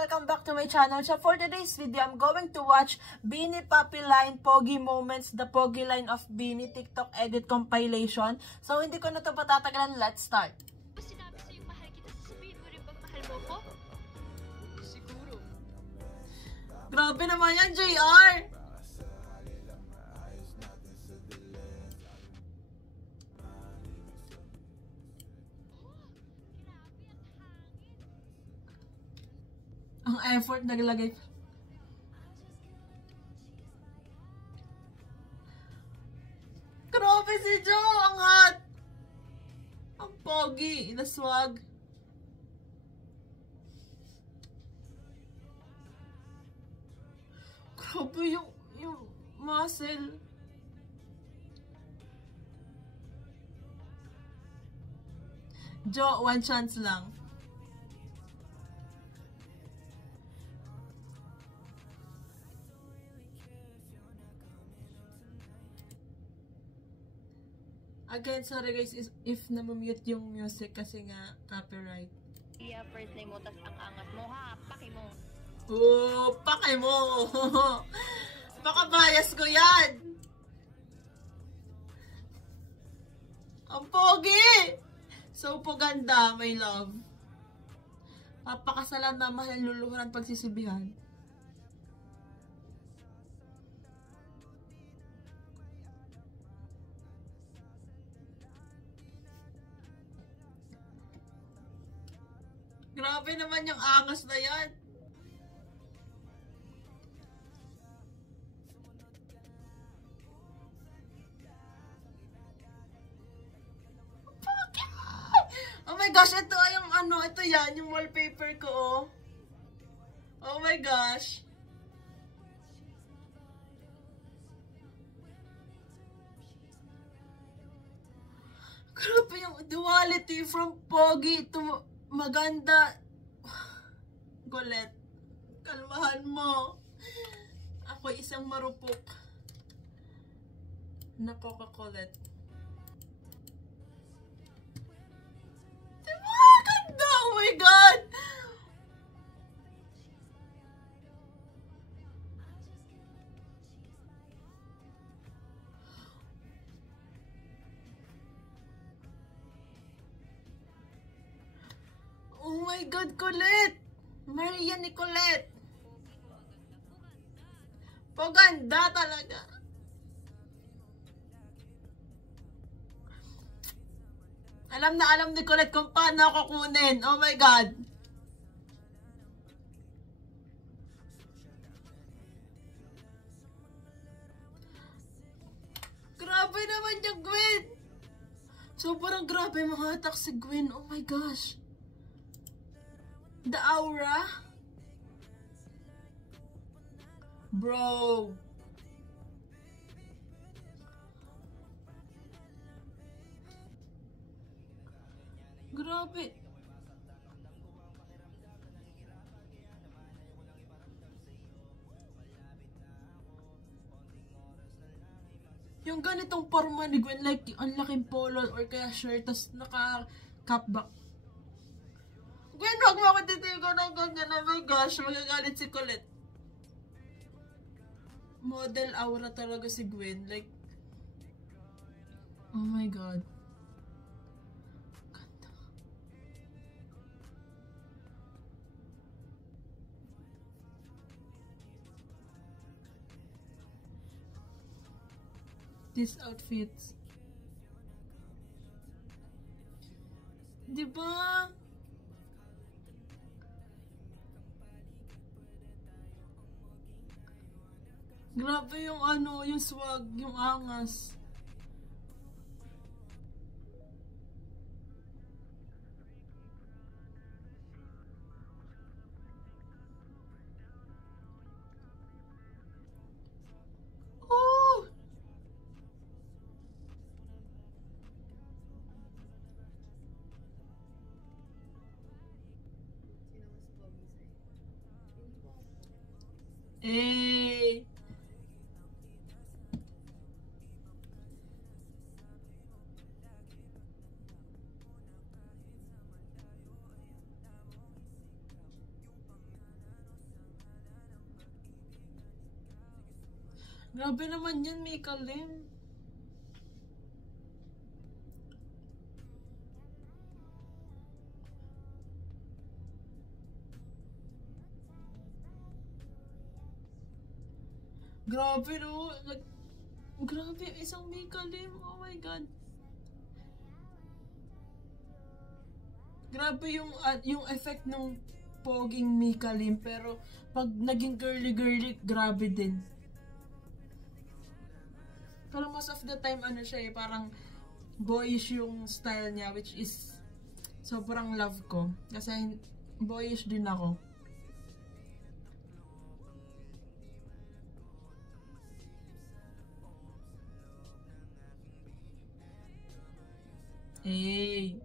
Welcome back to my channel. So for today's video, I'm going to watch Beanie Puppy Line Pogi Moments, the Pogi Line of Beanie TikTok Edit Compilation. So hindi ko na ito patatagalan. Let's start. Sinabi sa'yo mahal kita, sasabihin mo rin bang mahal mo ko? Siguro. Grabe naman yan, JR! Ang effort naglagay. Grabe si Joe! Ang hot! Ang pogi! Naswag. Grabe yung muscle. Joe, one chance lang. Again, sorry guys, if namumute yung music kasi nga copyright. Iya, first name mo, tas ang angas mo, ha? Paki mo. Oh, paki mo! Baka bias ko yan! Ang pogi! So paganda, my love. Papakasalan na mahal luluhuran pagsisibihan. Grabe naman yung angas na yan. Oh my gosh, ito ay yung ano, ito yan, yung wallpaper ko, oh. Oh my gosh. Grabe yung duality from pogi to maganda. Golet, kalmahan mo. Ako isang marupok na Coca-Cola. Diba? Ganda! Oh my God! Oh my God, Colette! Maria Nicolette! Paganda talaga! Alam na alam ni Colette kung paano ako kunin. Oh my God! Grabe naman yung Gwen! Sobrang grabe mga attack si Gwen. Oh my gosh! The aura? Bro! Grabe! Yung ganitong forma ni Gwen, like ang laking polo or kaya shirt, tas naka-capback. Gwen, huwag mo ako titigan ng ganyan. Oh my gosh, magagalit si Colette. Model aura talaga si Gwen. Like, oh my God. Ganda. These outfits. Diba? Grabe yung ano, yung swag, yung angas. Oh! Eh! Grabe naman yan, Mika Lim. Grabe no. Like, grabe, isang Mika Lim. Oh my God. Grabe yung effect ng poging Mika Lim. Pero pag naging girly-girly, grabe din. Pero most of the time, ano siya eh, parang boyish yung style niya, which is sobrang love ko. Kasi boyish din ako. Hey!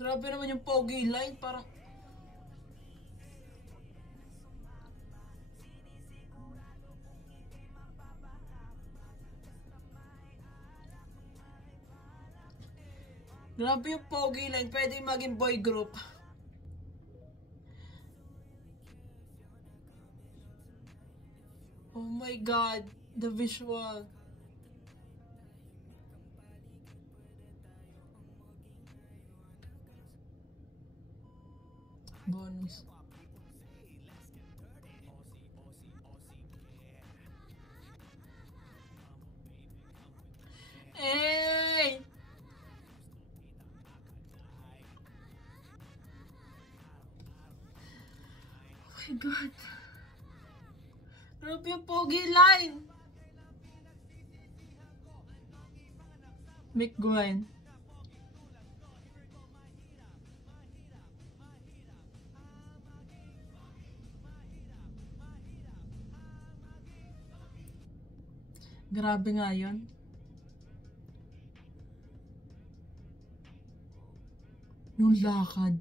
Grabe naman yung pogi line, parang grabe yung pogi line, pwede maging boy group. Oh my God, the visual. Bonus. Hey! Oh my God. Grabe yung pogi line. Mick Gwen. Grabe nga yun. Yung lakad.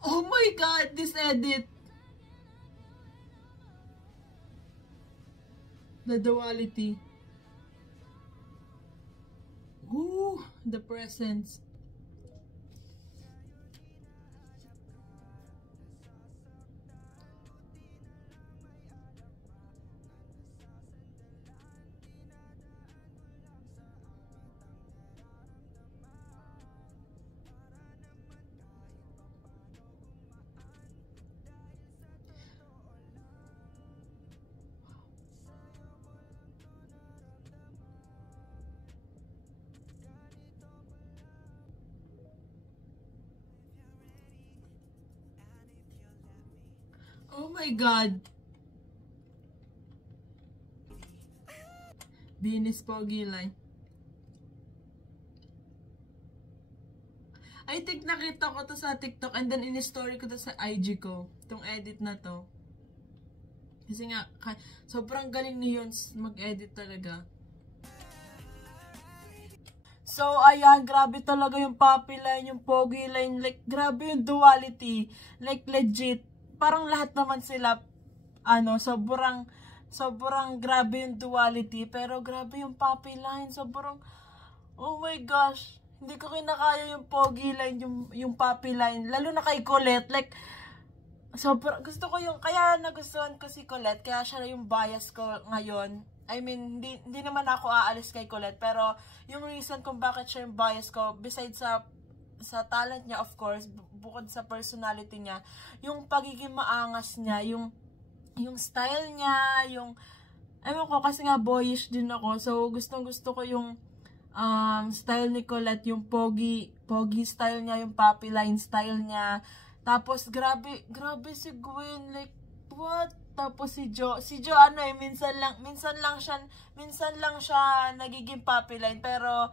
Oh my God, this edit. The duality. Ooh, the presence. Oh my God. Binis pogi line. I think nakita ko to sa TikTok and then in-story ko to sa IG ko. Itong edit na to. Kasi nga, sobrang galing ni Yons mag-edit talaga. So, ayan, grabe talaga yung poppy line, yung pogi line. Like, grabe yung duality. Like, legit. Parang lahat naman sila, sobrang grabe yung duality. Pero grabe yung poppy line. Sobrang, oh my gosh. Hindi ko kinakaya yung pogi line, yung poppy line. Lalo na kay Colette. Like, gusto ko yung, kaya nagustuhan ko si Colette. Kaya siya yung bias ko ngayon. I mean, hindi naman ako aalis kay Colette. Pero, yung reason kung bakit siya yung bias ko, besides sa talent niya, of course, bukod sa personality niya, yung pagiging maangas niya, yung style niya, ewan ko, kasi nga boyish din ako. So, gustong-gusto ko yung style ni Colette, yung pogi style niya, yung poppy line style niya. Tapos, grabe si Gwen, like, what? Tapos si Jo minsan lang siya nagiging poppy line, pero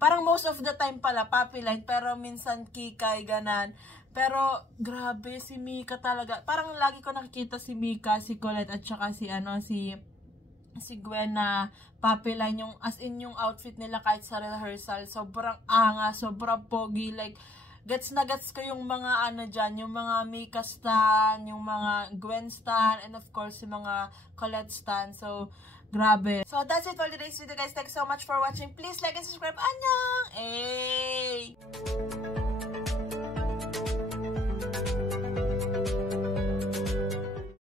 parang most of the time pala poppy line, pero minsan kikay, ganan. Pero grabe si Mika talaga. Parang lagi ko nakikita si Mika, si Colette at saka si Gwen na poppy line, yung as in yung outfit nila kahit sa rehearsal, sobrang angas, sobrang pogi, like gets na gets ko yung mga dyan, yung mga Mika stan, yung mga Gwen stan, and of course, yung mga Colette stan. So, grabe. So, that's it for today's video, guys. Thanks so much for watching. Please like and subscribe. Annyeong! Hey!